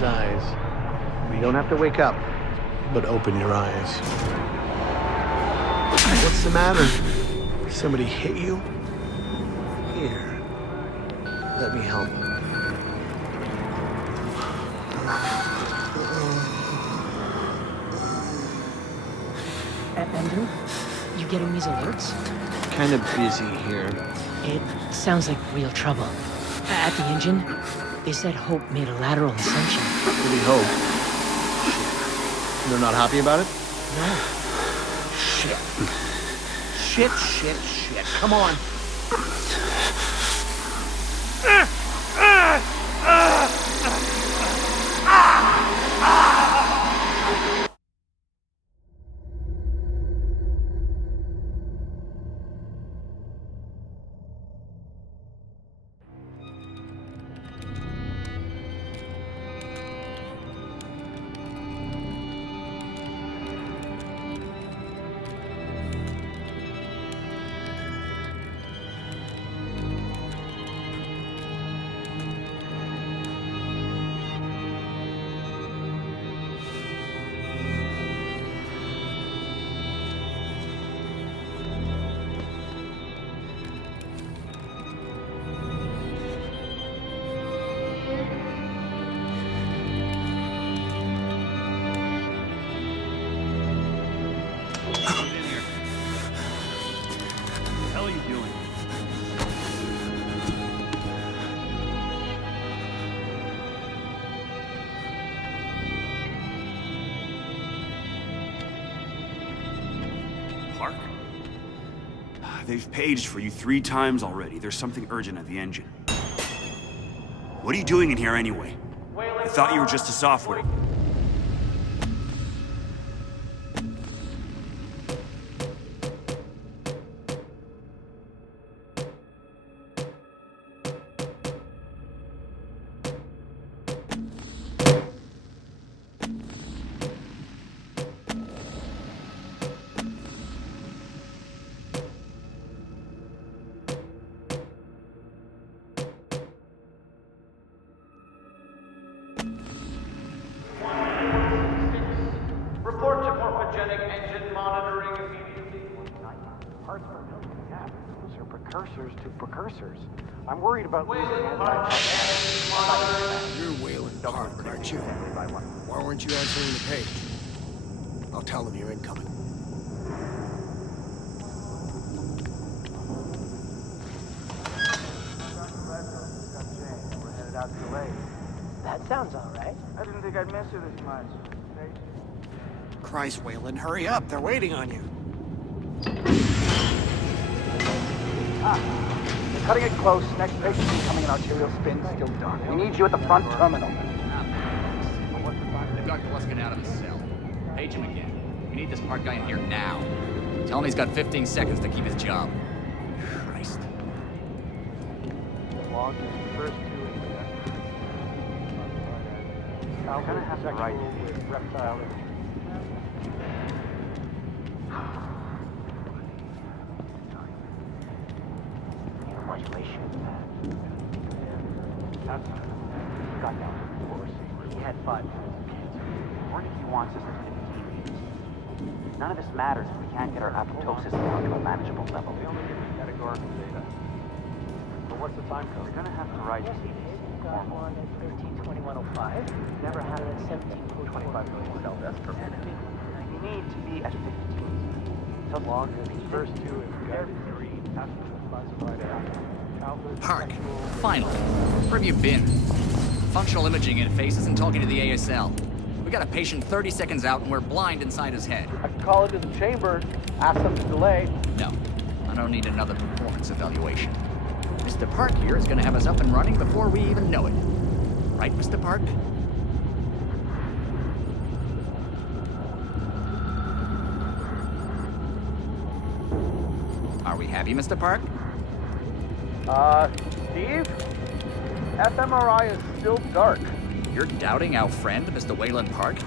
his eyes. You don't have to wake up, but open your eyes. What's the matter? Somebody hit you? Here, let me help. Andrew, you getting these alerts? Kind of busy here. It sounds like real trouble. At the engine, they said Hope made a lateral ascension. What do you hope? They're not happy about it? No. Shit. Come on. Park? They've paged for you 3 times already. There's something urgent at the engine. What are you doing in here anyway? I thought you were just a software. Report to morphogenic engine monitoring immediately. Parts per million, yeah. Those are precursors to precursors. I'm worried about Wayland Park engine monitoring. You're Wayland Park, aren't you? Why weren't you answering the page? I'll tell them you're incoming. We're headed out to LA. That sounds all right. I didn't think I'd miss you this much. Christ, Wayland, hurry up. They're waiting on you. You're cutting it close. Next patient incoming in arterial spin, still dark. We need you at the front terminal. They've got Gluskin out of his cell. Page him again. We need this Park guy in here now. Tell him he's got 15 seconds to keep his job. Christ. Log in first 2 I'm gonna have to write with reptile image. Modulation. That's got down to 4. He had 5 minutes. Wernicke wants us to 15. None of this matters if we can't get our apoptosis down to a manageable level. We only get the categorical data. But what's the time code? You're gonna have to write. Yes, he did. Got one at 13:21:05. Never had it at 17:25 million cell deaths per minute. You need to be at 15. So log in first 2 is guided 3. Classified as Park, finally. Where have you been? Functional imaging interface isn't talking to the ASL. We got a patient 30 seconds out and we're blind inside his head. I can call into the chamber, ask them to delay. No, I don't need another performance evaluation. Mr. Park here is gonna have us up and running before we even know it. Right, Mr. Park? Are we happy, Mr. Park? Steve? fMRI is still dark. You're doubting our friend, Mr. Wayland Park?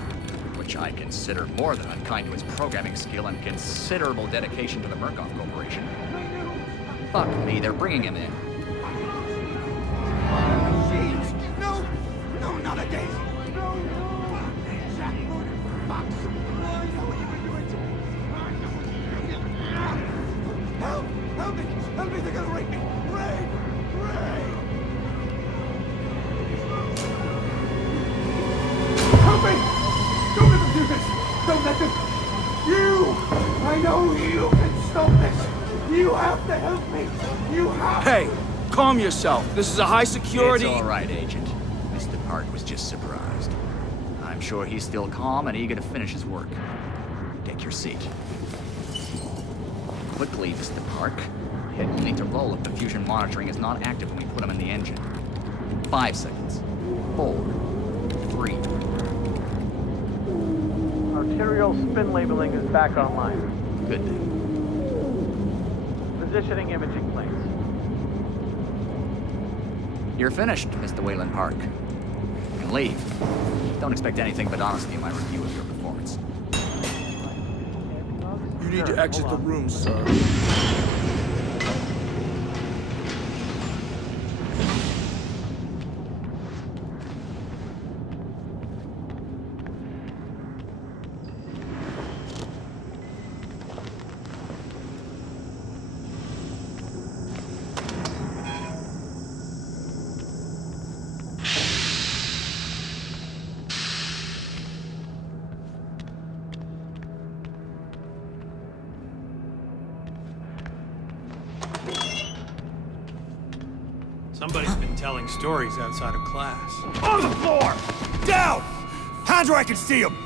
Which I consider more than unkind to his programming skill and considerable dedication to the Murkoff Corporation. Fuck me, they're bringing him in. No, not again. me! Don't let them do this! Don't let them... You! I know you can stop this! You have to help me! You have... Hey, calm yourself. This is a high security... It's all right, Agent. Mr. Park was just surprised. I'm sure he's still calm and eager to finish his work. Take your seat. Quickly, Mr. Park. Hit only to roll if the fusion monitoring is not active when we put him in the engine. 5 seconds. 4, 3. Arterial spin labeling is back online. Good day. Positioning imaging plates. You're finished, Mr. Wayland Park. You can leave. Don't expect anything but honesty in my review of your performance. You need to exit the room, sir. Somebody's been telling stories outside of class. On the floor! Down! Hands where I can see them!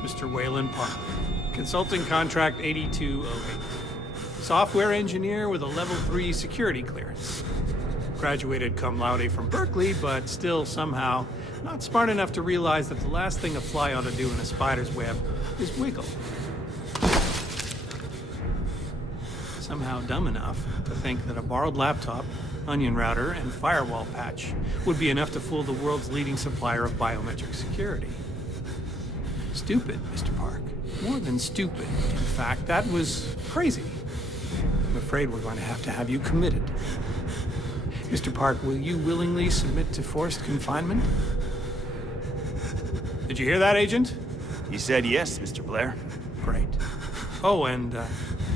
Mr. Wayland Park, Consulting Contract 8208. Software engineer with a level 3 security clearance. Graduated cum laude from Berkeley, but still somehow not smart enough to realize that the last thing a fly ought to do in a spider's web is wiggle. Somehow dumb enough to think that a borrowed laptop, onion router, and firewall patch would be enough to fool the world's leading supplier of biometric security. Stupid, Mr. Park. More than stupid. In fact, that was crazy. I'm afraid we're going to have you committed. Mr. Park, will you willingly submit to forced confinement? Did you hear that, Agent? He said yes, Mr. Blair. Great. Oh, and,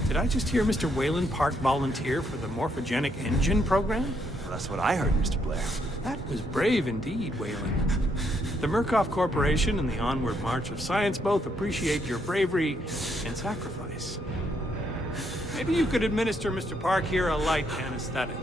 did I just hear Mr. Wayland Park volunteer for the morphogenic engine program? Well, that's what I heard, Mr. Blair. That was brave indeed, Wayland. The Murkoff Corporation and the Onward March of Science both appreciate your bravery and sacrifice. Maybe you could administer Mr. Park here a light anesthetic.